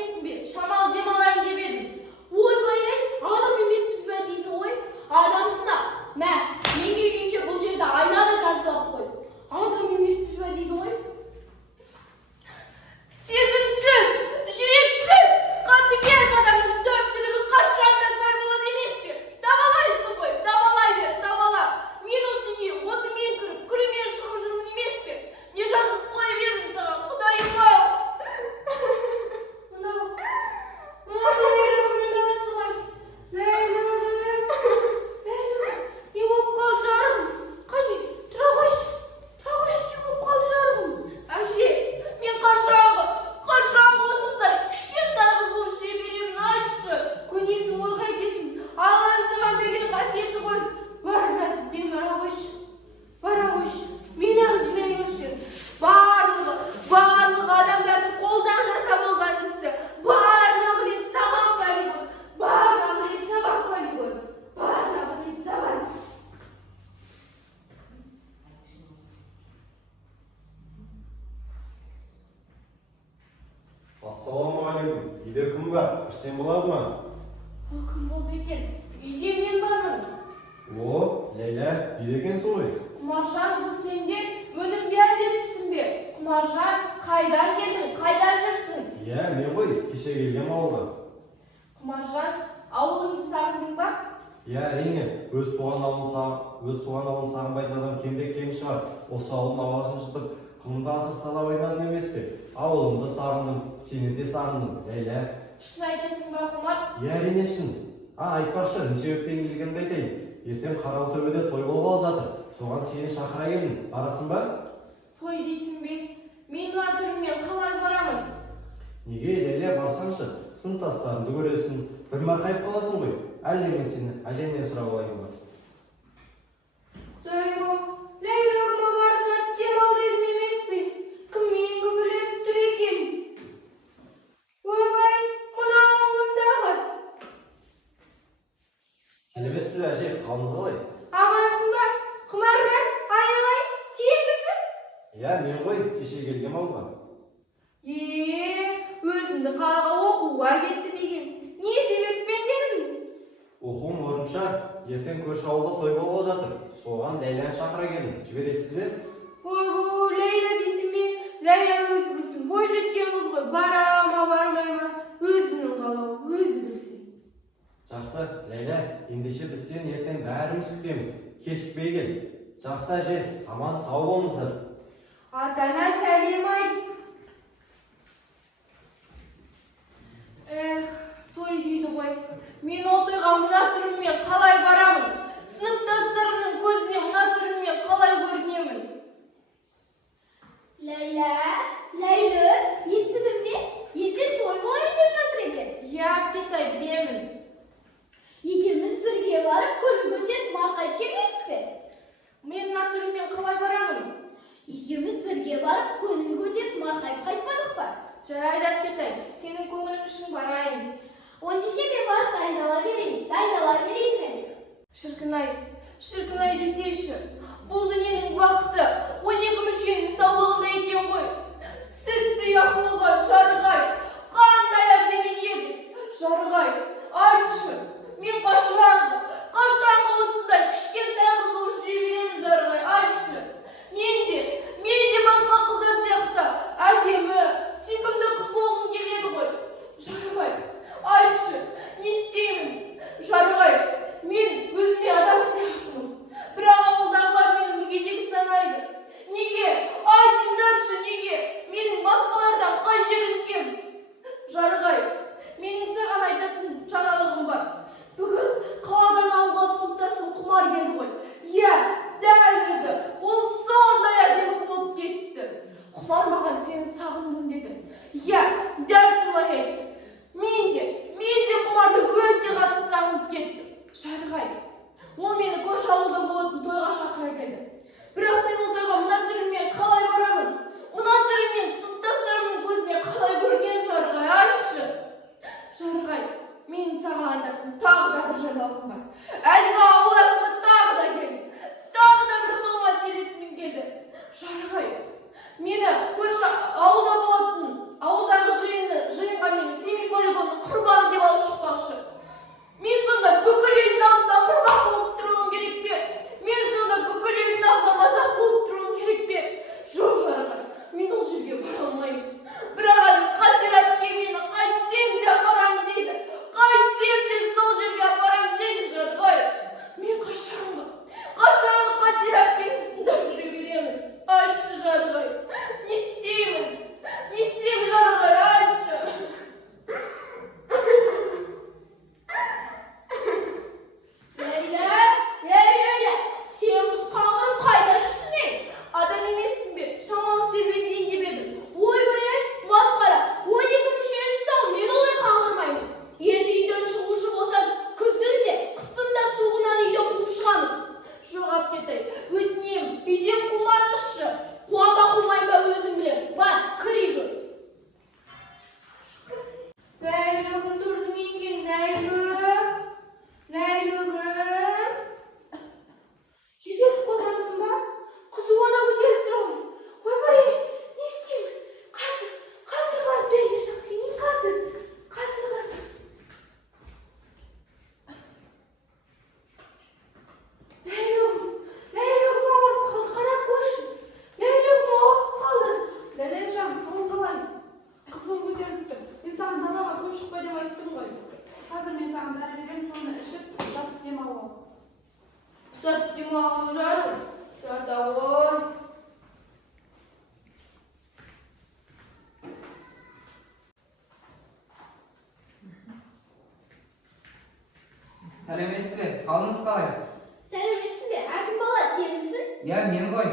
емеспін бе? Шамал демалайын деп едім. Ойбай, адам емеспіз бе дейді ғой. Адамсың да. Мә, мен келгенше бұл жерді айнада тазалап қой. Адам емеспіз бе дейді ғой. Сезімсіз, жүрексіз, қатыгез адамның төрттілігі қашан да сай болады емес пе? Табалайсың ғой, табалай бер, табала. Мен осы үйге отымен кіріп, күлімен шығып жүрмін емес пе? Не жазып қойып едім саған, құдайым-ау. Ассалаумағалейкум. Үйде кім бар? Кірсем болады ма? Ол кім болды екен? Үйде мен бармын. О, Ләйлә, үйде екенсің ғой. Құмаржан, бұл сен бе? Өнім бер детсің бе? Құмаржан, қайдан келдің? Қайдан жүрсің? Иә, мен ғой, кеше келгем ауылға. Құмаржан, ауылыңды сағындың ба? Иә, әрине, өз туған ауылын сағынбайтын адам кемде-кем шығар. Осы ауылдың ауасын жұтып, қымында асыр сала ойнадым емес пе? Ауылымды сағындым, сені де сағындым, Ләйлә. Шын айтасың ба, Құмар? Иә, әрине шын. Айтпақшы, не себеппен келгенімді айтайын. Ертең Қаралтөбеде той болып жатыр. Соған сені шақыра келдім. Барасың ба? Той дейсің бе? Мен мына түріммен қалай барамын? Неге, Ләйлә, барсаңшы, сыныптастарыңды көресің, бір марқайып қаласың ғой. Әлде мен сені әжеңнен сұрап алайын ба? Құдайым-ау, Ләйләгіме барып жатып демалды едім емес пе? Кіммен күбірлесіп тұр екен? Ойбай, мына ауылымдағы. Сәлеметсіз бе, әже, қалыңыз қалай? Амансың ба? Құмаржан, айналайын, сен бісің? Иә, мен ғой, кеше келгем ауылға. Өзіңді қалаға оқуға кетті деген. Не себеппен дедің? Оқуым орынша, ертең көрші ауылда той болып жатыр. Соған Ләйләні шақыра келдім. Жібересіз бе? Ойбай, Ләйлә дейсің бе? Ләйлә өзі білсін. Бой жеткен қыз ғой, бара ма, бармай ма? Өзінің қалауы, өзі білсін. Жақсы, Ләйлә, ендеше біз сені ертең бәріміз күтеміз. Кешікпей кел. Жақсы әже, аман сау болыңыздар. Атана сәлем айт. Той дейді ғой. Мен ол тойға мына түріммен қалай барамын? Сыныптастарымның көзіне мына түріммен қалай көрінемін? Ләйлә, естідің бе? Ертең той болайын деп жатыр екен. Иә, Кетай, білемін. Екеуміз бірге барып, көңіл көтеріп марқайып келмедік пе? Мен мына түріммен қалай барамын? Екеуміз бірге барып, көңіл көтеріп марқайып қайтпадық па? Жарайды, Кетай, сенің көңілің үшін барайын. Оннеше мен барып дайындала берейін мен. Шіркін-ай десейші. Бұл дүниенің бақыты 12 мүшенің саулығында екен ғой. Сүтті яқ болған Жарығай, қандай әдемі еді. Жарығай, айтшы, мен қашан осындай кішкентай қыз болып жүре беремін, Жарығай, айтшы. Мен де басқа қыздар сияқты әдемі, сүйкімді қыз болғым келеді ғой. Жарығай, айтшы, не істеймін? Жарығай, мен өзіме адам сияқтымын. Бірақ ауылдағылар мені мүгедек санайды. Неге? Айтыңдаршы, неге? Менің басқалардан қай жерім кем? Жарығай, менің саған айтатын жаңалығым бар. Бүгін қаладан ауылға сыныптасым Құмар келді ғой. Иә, дәл өзі. Ол сондай әдемі болып кетті. Құмар маған сені сағындым деді. Иә, дәл солай айтты. Мен де Құмарды өте қатты сағынып кеттім. Жарығай, ол мені көрші ауылда болатын тойға шақыра келді. Бірақ мен ол тойға мына түріммен қалай барамын? Мына түріммен сыныптастарымның көзіне қалай көрген, Жарығай, айтшы. Жарығай, мен саған айтатын тағы да бір жаңалығым бар. Әлгі ауыл әкімі тағы да келді. Тағы да бір сол мәселесімен келді. Жарығай, мені көрші ауылда болатын ауылдағы жиынға мені Ләйлөгім тұрды менген, Ләйлөг. Ләйлөгім. Жүзеп қойғансың ба? Қызу ona көтеріліп тұр ғой. Ойбай, не істеймін? Қазір барып бәрге шақырайын, қазір. Ләйлөгім ауырып қалды, қарап көрші. Ләйлөгім ауырып қалды. Ләйләжан, қалай? Қызуым көтеріліп тұр. Мен саған далаға көп шықпа деп айттым ғой. Қазір мен саған дәрі беремін, соны ішіп, жатып демалып ал. Жатып демалып жарым. Жатауын. Сәлеметсіз бе? Қалыңыз қалай? Сәлеметсіз бе? Әкім бала сенімсің? Я, мен ғой.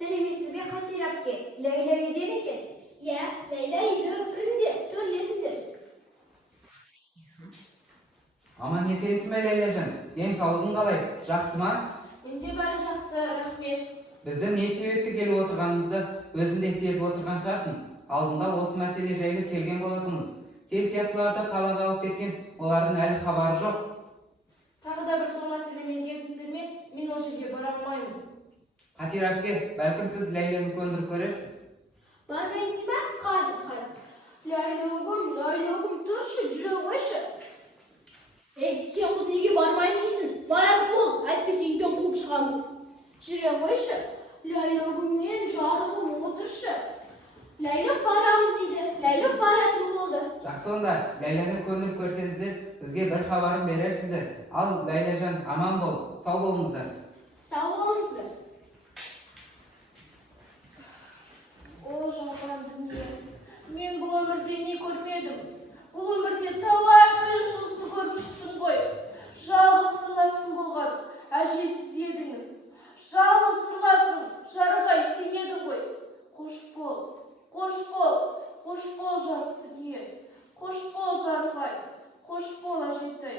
Сәлеметсіз бе, Қатер әпке? Ләйлә үйде ме екен? Иә, Ләйлә үйде кіріңдер, төрлетіңдер. Аман есенсің бе, Ләйләжан? Денсаулығың қалай? Жақсы ма? Менде бәрі жақсы, рахмет. Біздің не себепті келіп отырғанымызды өзің де сезіп отырған шығарсың. Алдында осы мәселе жайлы келген болатынбыз. Сен сияқтыларды қалаға алып кеткен, олардың әлі хабары жоқ. Тағы да бір сол мәселемен келдіңіздер ме? Мен ол жерге бара алмаймын. Қатер әпке, бәлкім сіз Ләйләні көндіріп көрерсіз. Бармайын деме, қазір. Ләйлөгім, тұршы, жүре қойшы. Сен қыз неге бармайын дейсің? Барады бол, әйтпесе үйден қуып шығамын. Жүре қойшы. Ләйлөгім мен жарығым отыршы. Ләйлөк барамын дейді. Ләйлөк баратын болды. Жақсы онда, Ләйләні көндіріп көрсеңіздер, бізге бір хабарын берерсіздер. Ал Ләйләжан, аман бол, сау болыңыздар. Сау болыңыздар. О, жалған дүние. Мен бұл өмірде не көрмедім? Бұл өмірде талай қиыншылықты көріп шықтым ғой. Жалғыз сырласым болған, әжесіз едіңіз. Жалғыз сырласым, Жарығай сен едің ғой. Қош бол жарық дүние. Қош бол Жарығай, қош бол әжетай.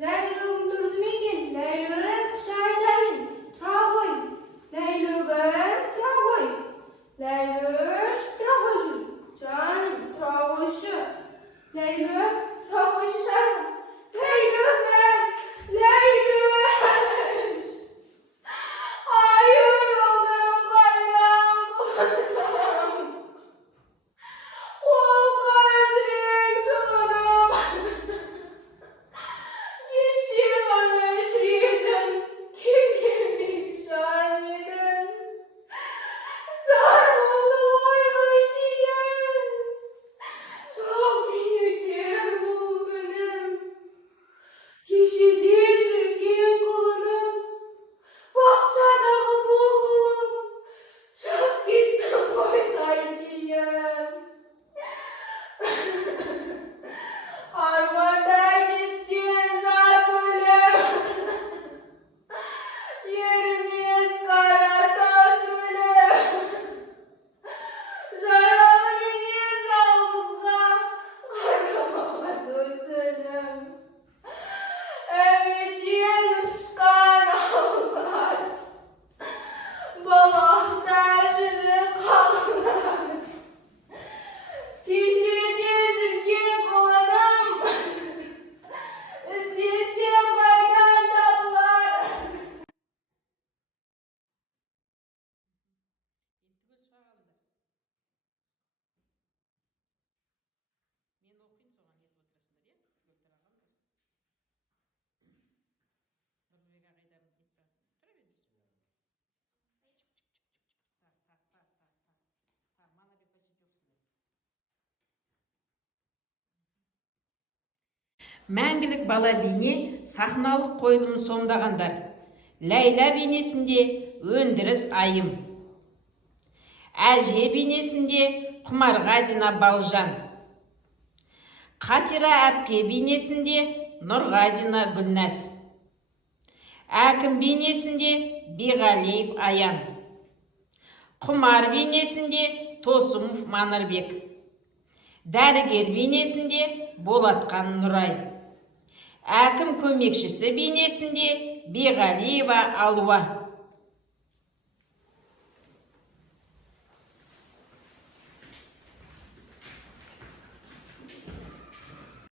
Ләйлөгім тұрды ма екен? Ләйлөг, шай дайын, тұра ғой. Ләйлөгім, тұра ғой. Ләйлөш, тұра қойшы. Жаным, тұра қойшы. Ләйлөг, тұра қойшы жаным. Ләйлөгім, Ләйлөш. Ай, өлігім, қайран құлыным. Ол қайдырек жылыным. Кешегіні жүрегін, кеудемдік жан едің. Зар болды ойбай деген. Жоқ мен өтер бұл күнім. Кешеде жүрген құлыным, бақшадағы бұлбұлым, жаз кетті қойдай дейін. Арманда кеткен жас өлім, ерімес қара тас өлім. Жарығыменен жалғызға қарамаған өзілім. Әуеден ұшқан алғар, балақта жүні қалғар. Кешеде жүрген құлыным, іздесем қайдан табылар. Мәңгілік бала бейне сахналық қойылымы сомдағандар. Ләйла бейнесінде өндіріс айым. Әже бейнесінде Құмарғазина Балжан. Қатира әпке бейнесінде Нұрғазина Гүлнәс. Әкім бейнесінде Биғалиев Аян. Құмар бейнесінде Тосымов Манырбек. Дәрігер бейнесінде Болатқан Нұрай. Әкім көмекшісі бейнесінде Биғалиева Алуа.